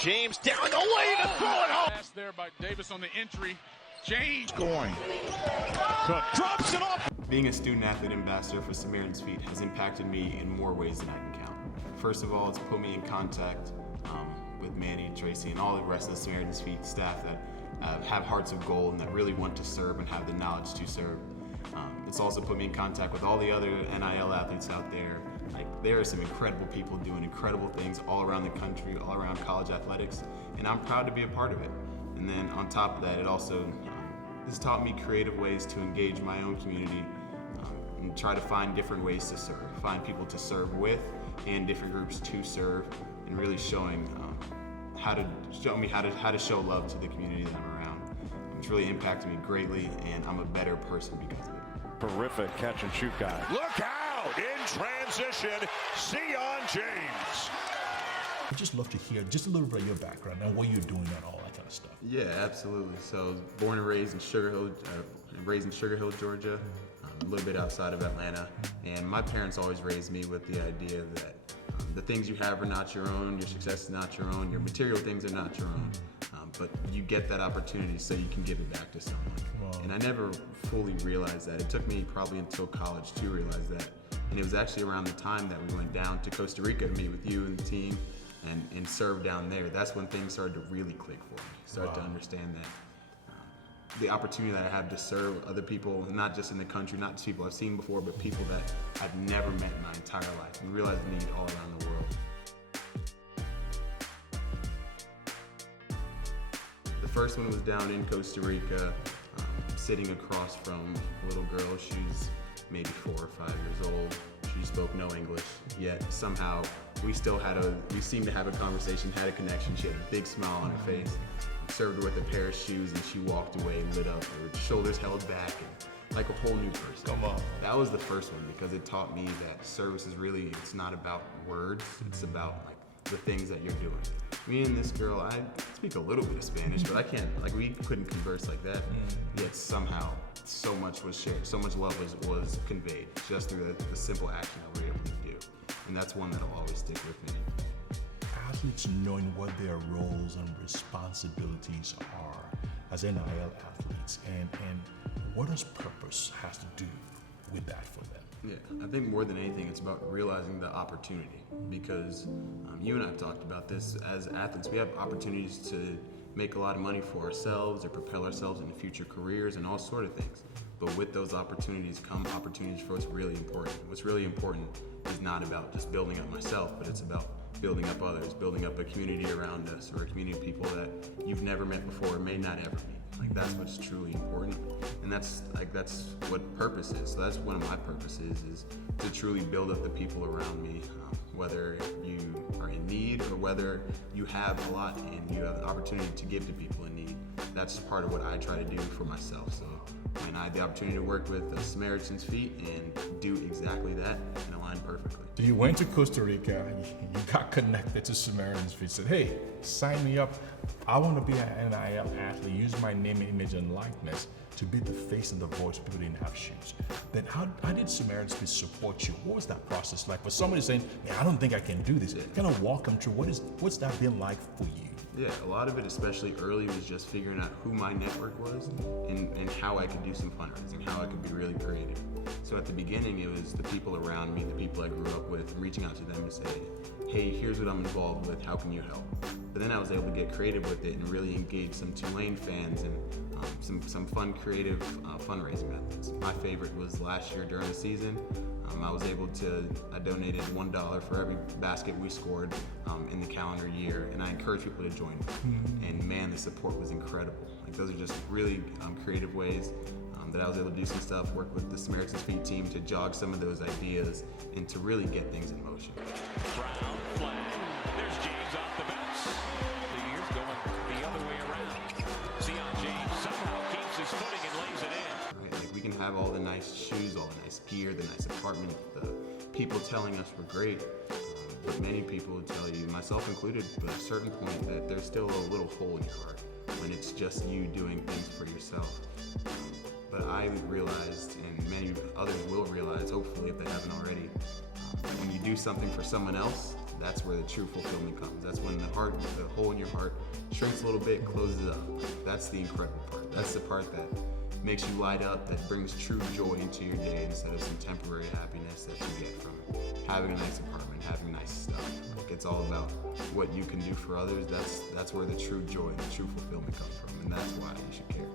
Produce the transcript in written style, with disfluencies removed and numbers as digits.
James down the lane to throw it home. Pass there by Davis on the entry. James Scoring. Cook drops it off. Being a student athlete ambassador for Samaritan's Feet has impacted me in more ways than I can count. First of all, it's put me in contact with Manny, Tracy, and all the rest of the Samaritan's Feet staff that have hearts of gold and that really want to serve and have the knowledge to serve. It's also put me in contact with all the other NIL athletes out there. Like, there are some incredible people doing incredible things all around the country, all around college athletics, and I'm proud to be a part of it. And then on top of that, it also has taught me creative ways to engage my own community and try to find different ways to serve, find people to serve with and different groups to serve, and really showing how to show love to the community that I'm around. It's really impacted me greatly, and I'm a better person because of it. Terrific catch and shoot guy. Look out in transition, Sion James. I'd just love to hear just a little bit of your background and what you're doing and all that kind of stuff. Yeah, absolutely. So, born and raised in Sugar Hill, Georgia, a little bit outside of Atlanta. And my parents always raised me with the idea that the things you have are not your own, your success is not your own, your material things are not your own. But you get that opportunity so you can give it back to someone. Wow. And I never fully realized that. It took me probably until college to realize that. And it was actually around the time that we went down to Costa Rica to meet with you and the team and serve down there. That's when things started to really click for me. Started to understand that the opportunity that I have to serve other people, not just in the country, not just people I've seen before, but people that I've never met in my entire life, and realize the need all around the world. The first one was down in Costa Rica, sitting across from a little girl. She's maybe 4 or 5 years old. She spoke no English, yet somehow we seemed to have a conversation, had a connection. She had a big smile on her face. Served her with a pair of shoes, and she walked away lit up, her shoulders held back, and like a whole new person. Come on. That was the first one, because it taught me that service is really, it's not about words, it's about like the things that you're doing. Me and this girl, I speak a little bit of Spanish, but I can't, like, we couldn't converse like that. Yet somehow so much was shared, so much love was conveyed just through the simple action that we were able to do. And that's one that'll always stick with me. Athletes knowing what their roles and responsibilities are as NIL athletes, and what does purpose has to do with that for them? Yeah, I think more than anything, it's about realizing the opportunity, because you and I have talked about this. As athletes, we have opportunities to make a lot of money for ourselves or propel ourselves into future careers and all sort of things. But with those opportunities come opportunities for what's really important. What's really important is not about just building up myself, but it's about building up others, building up a community around us, or a community of people that you've never met before or may not ever meet. Like, that's what's truly important, and that's what purpose is. So that's one of my purposes, is to truly build up the people around me, whether you are in need or whether you have a lot and you have an opportunity to give to people in need. That's part of what I try to do for myself. So when I had the opportunity to work with the Samaritan's Feet and do exactly that, it aligned perfectly. So you went to Costa Rica, you got connected to Samaritan's Feet, said, hey, sign me up. I want to be an NIL athlete, use my name, image, and likeness to be the face and the voice people didn't have shoes. Then how did Samaritan's Feet support you? What was that process like? For somebody saying, man, I don't think I can do this, kind of walk them through, what's that been like for you? Yeah, a lot of it, especially early, was just figuring out who my network was and how I could do some fundraising, how I could be really creative. So at the beginning, it was the people around me, the people I grew up with, and reaching out to them to say, hey, here's what I'm involved with, how can you help? But then I was able to get creative with it and really engage some Tulane fans and some fun, creative fundraising methods. My favorite was last year during the season. I donated $1 for every basket we scored in the calendar year, and I encourage people to join me. And man, the support was incredible. Like, those are just really creative ways that I was able to do some stuff, work with the Samaritan's Feet team to jog some of those ideas and to really get things in motion. Brown flag. There's James off the bounce. The year's going the other way around. Sion James somehow keeps his footing and lays it in. Like, we can have all the nice shoes, all the nice gear, the nice apartment, the people telling us we're great, but many people will tell you, myself included, but at a certain point, that there's still a little hole in your heart when it's just you doing things for yourself. But I realized, and many others will realize, hopefully if they haven't already, when you do something for someone else, That's where the true fulfillment comes. That's when the hole in your heart shrinks a little bit, closes up. That's the incredible part. That's the part that makes you light up, that brings true joy into your day instead of some temporary happiness that you get from having a nice apartment, having nice stuff. Like, it's all about what you can do for others. That's where the true joy and the true fulfillment come from, and that's why you should care.